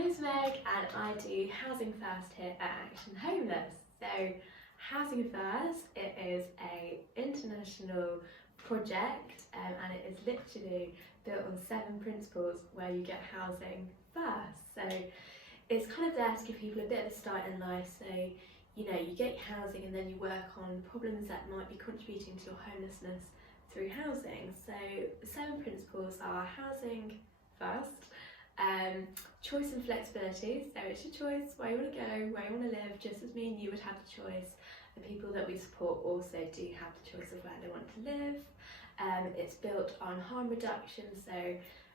name's Meg and I do Housing First here at Action Homeless. So Housing First, it is a international project and it is literally built on 7 principles where you get housing first. So it's kind of there to give people a bit of a start in life. So you get your housing and then you work on problems that might be contributing to your homelessness through housing. So the 7 principles are housing first, choice and flexibility, so it's your choice where you want to go, where you want to live, just as me and you would have the choice. The people that we support also do have the choice of where they want to live. It's built on harm reduction, so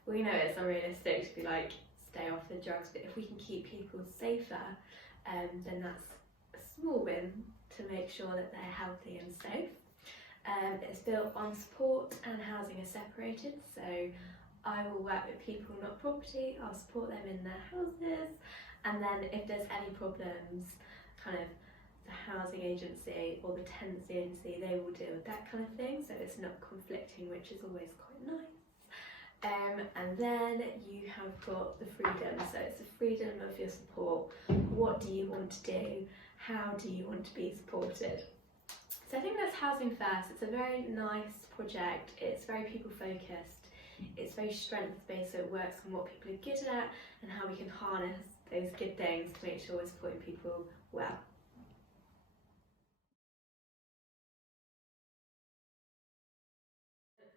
we know it's unrealistic to be like, stay off the drugs, but if we can keep people safer, then that's a small win to make sure that they're healthy and safe. It's built on support and housing are separated, so I will work with people, not property. I'll support them in their houses, and then if there's any problems, kind of the housing agency or the tenancy agency, they will deal with that kind of thing, so it's not conflicting, which is always quite nice. And then you have got the freedom, so it's the freedom of your support. What do you want to do? How do you want to be supported? So I think that's Housing First. It's a very nice project, it's very people focused. It's very strength-based, so it works on what people are good at and how we can harness those good things to make sure we're supporting people well.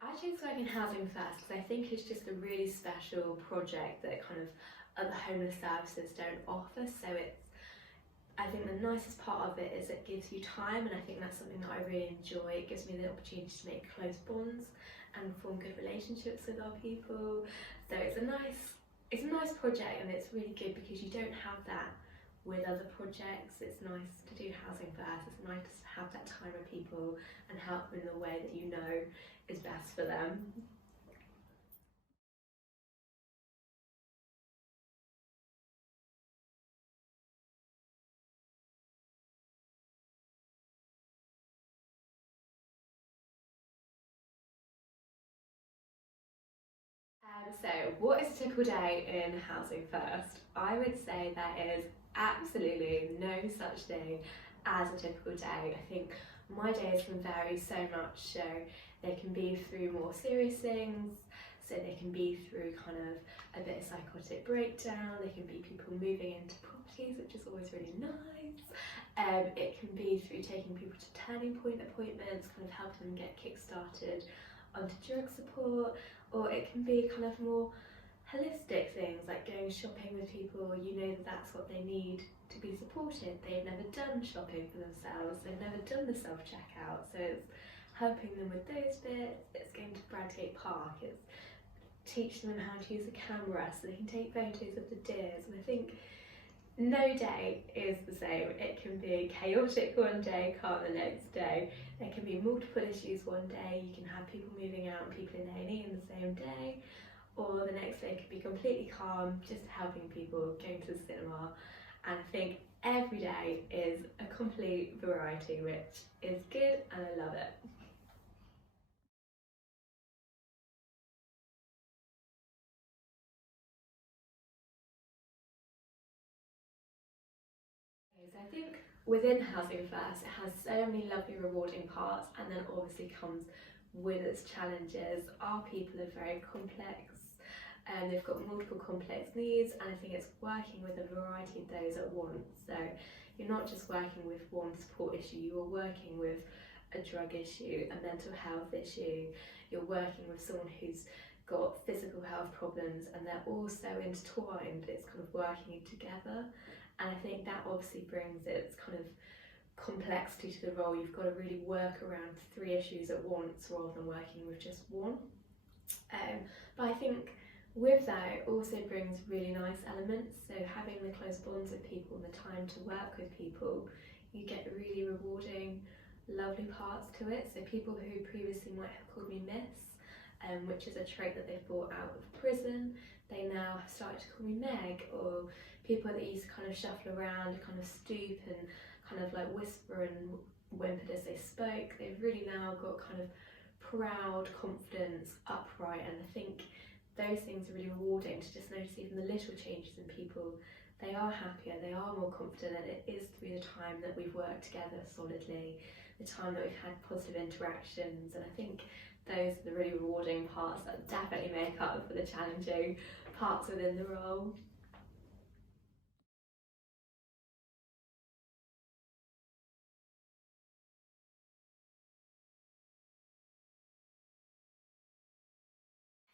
I chose to work in Housing First because I think it's just a really special project that kind of other homeless services don't offer. So I think the nicest part of it is it gives you time, and I think that's something that I really enjoy. It gives me the opportunity to make close bonds and form good relationships with our people. So it's a nice project, and it's really good because you don't have that with other projects. It's nice to do Housing First. It's nice to have that time with people and help them in the way that you know is best for them. So what is a typical day in Housing First? I would say there is absolutely no such thing as a typical day. I think my days can vary so much, so they can be through more serious things, so they can be through kind of a bit of psychotic breakdown, they can be people moving into properties, which is always really nice. It can be through taking people to turning point appointments, kind of helping them get kick-started onto drug support, or it can be kind of more holistic things like going shopping with people. You know that that's what they need to be supported. They've never done shopping for themselves, they've never done the self-checkout, so it's helping them with those bits. It's going to Bradgate Park, it's teaching them how to use a camera so they can take photos of the deers. And I think no day is the same. It can be chaotic one day, calm the next day. There can be multiple issues one day. You can have people moving out and people in A&E in the same day, or the next day could be completely calm, just helping people, going to the cinema. And I think every day is a complete variety, which is good, and I love it. So I think within Housing First, it has so many lovely rewarding parts, and then obviously comes with its challenges. Our people are very complex, and they've got multiple complex needs, and I think it's working with a variety of those at once. So you're not just working with one support issue, you are working with a drug issue, a mental health issue, you're working with someone who's got physical health problems, and they're all so intertwined. It's kind of working together, and I think that obviously brings its kind of complexity to the role. You've got to really work around 3 issues at once rather than working with just one. But I think with that, it also brings really nice elements. So having the close bonds with people and the time to work with people, you get really rewarding, lovely parts to it. So people who previously might have called me Miss, which is a trait that they've brought out of prison, they now have started to call me Meg. Or people that used to kind of shuffle around, kind of stoop and kind of like whisper and whimpered as they spoke, they've really now got kind of proud, confidence, upright, and I think those things are really rewarding, to just notice even the little changes in people. They are happier, they are more confident, and it is through the time that we've worked together solidly, the time that we've had positive interactions, and I think those are the really rewarding parts that definitely make up for the challenging parts within the role.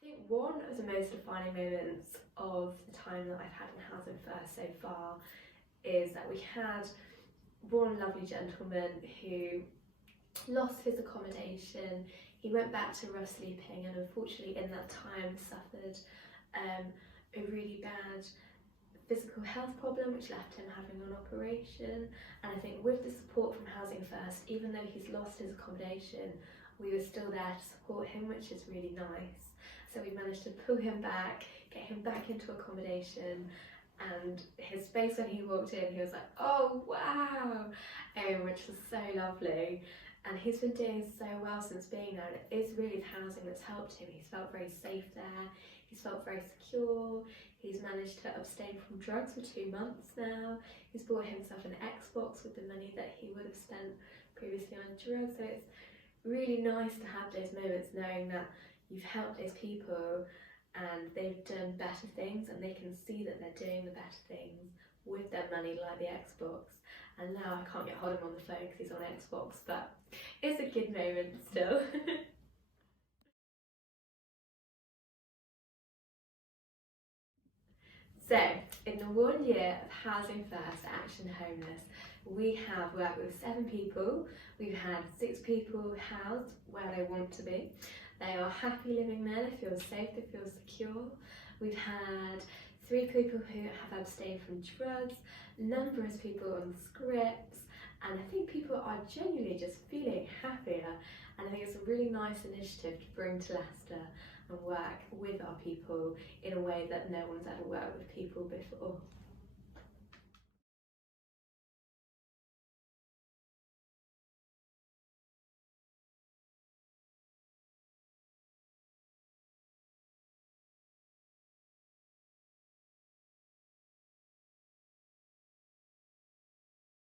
I think one of the most defining moments of the time that I've had in Housing First so far is that we had one lovely gentleman who lost his accommodation. He went back to rough sleeping, and unfortunately in that time suffered a really bad physical health problem which left him having an operation. And I think with the support from Housing First, even though he's lost his accommodation, we were still there to support him, which is really nice. So we managed to pull him back, get him back into accommodation, and his face when he walked in, he was like, oh wow, which was so lovely. And he's been doing so well since being there, and it is really the housing that's helped him. He's felt very safe there, he's felt very secure, he's managed to abstain from drugs for 2 months now, he's bought himself an Xbox with the money that he would have spent previously on drugs. So it's really nice to have those moments knowing that you've helped those people and they've done better things, and they can see that they're doing the better things with their money, like the Xbox. And now I can't get hold of him on the phone because he's on Xbox, but it's a good moment still. So, in the 1 year of Housing First Action Homeless, we have worked with 7 people. We've had 6 people housed where they want to be. They are happy living there, they feel safe, they feel secure. We've had 3 people who have abstained from drugs, numerous people on scripts, and I think people are genuinely just feeling happier. And I think it's a really nice initiative to bring to Leicester and work with our people in a way that no one's ever worked with people before.